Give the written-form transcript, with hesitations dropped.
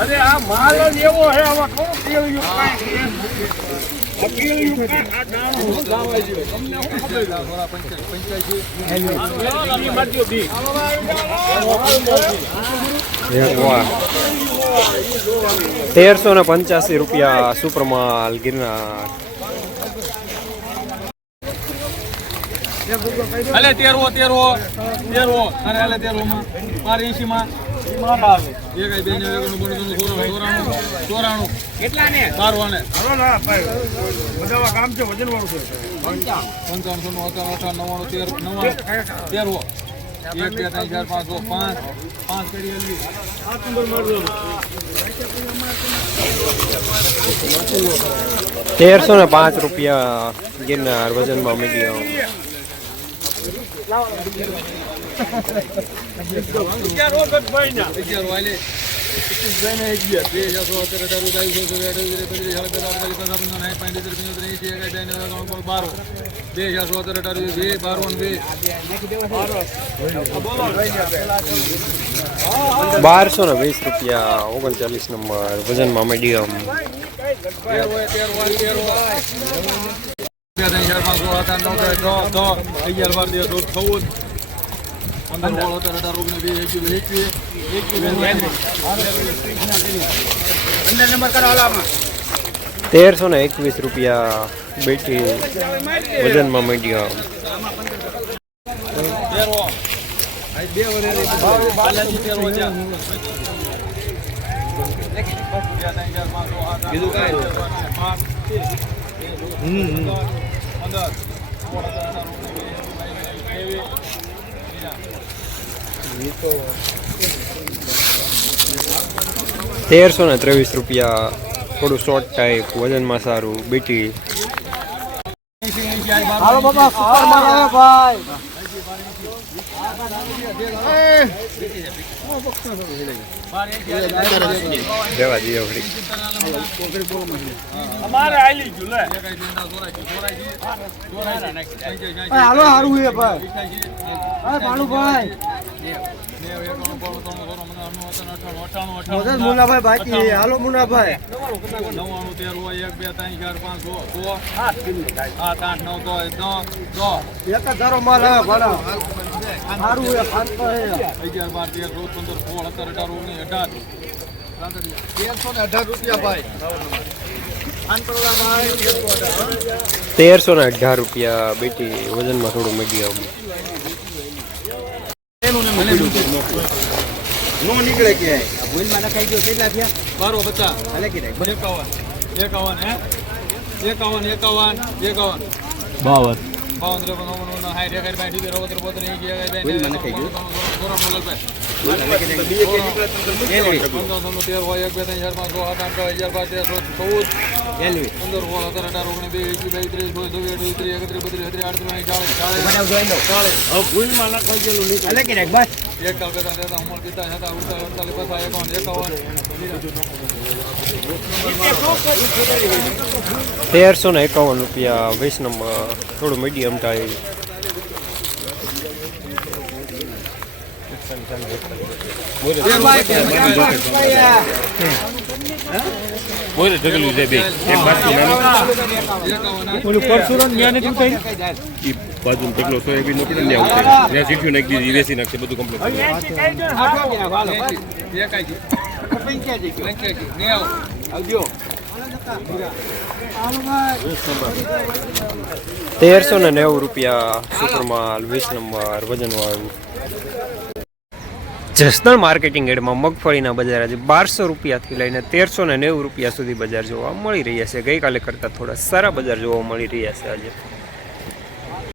અરે આ માલ જ એવો હે આમાં કોણ કેળ્યું ₹1385 સુપરમાલ ગિરનાર. અલે 13 અરે અલે 13 માં 80 માં એક આઈ બેન એકનું બોનું 94 કેટલા ને 12 ને હાલો ના ભાઈ બધાવા કામ છે વજન વાળું છે 55 નો 98 13 1 2 3 4 5 5 કરી લેવી આ નંબર મારજો. ₹1305 ગિરનાર વજનમાં મીડિયમ. ₹1220 નંબર વજનમાં મીડિયમ. 1321 બેટી વજનમાં મીડિયમ. ₹1323 થોડું શોર્ટ ટાઈપ વજનમાં સારું બેટી. હાલો બાબા સુપર મારો ભાઈ દેવા દઈએ અમારે આલી ગયું લે હાલો હારું હે ભાઈ હા ભાણુ ભાઈ મુનાભાઈ બાકી હાલો મુનાભાઈ 1000 માલ હે ભાડા હારું હે 1318 ભાઈ ₹1318 બેટી વજનમાં થોડું મીડિયમ. નો નીકળે કે ભૂલમાં નખાઈ ગયો કેટલા થયા 12 50 હાલે કે 51 હે 51 52 હાઈ રેખાઈ બાઈ ઠીક રોતર બોતર એક ભૂલમાં નખાઈ ગયો ભૂલમાં નખાઈ ગયેલું હાલે કે બસ એક કલકત્તા રહેતા અમર પિતા હતા ₹1351 20 નંબર થોડું મીડિયમ ટાઈપ. બોલે ઢગલું છે બે એક બાજુ ઓલું પરશુરામ ન્યાને કેમ થઈ ઈ બાજુ ઢગલો સોયાબીન નો પડે ને આવશે ત્યાં સીટ્યું નાખી દીધી વેસી નાખશે બધું કમ્પ્લીટ ₹1390 સુપરમાલ 20 નંબર વજન વાળું. જસદણ માર્કેટિંગ એડમાં મગફળીના બજાર આજે ₹1200 થી લઈને ₹1390 સુધી બજાર જોવા મળી રહ્યા છે. ગઈકાલે કરતાં થોડા સારા બજાર જોવા મળી રહ્યા છે આજે.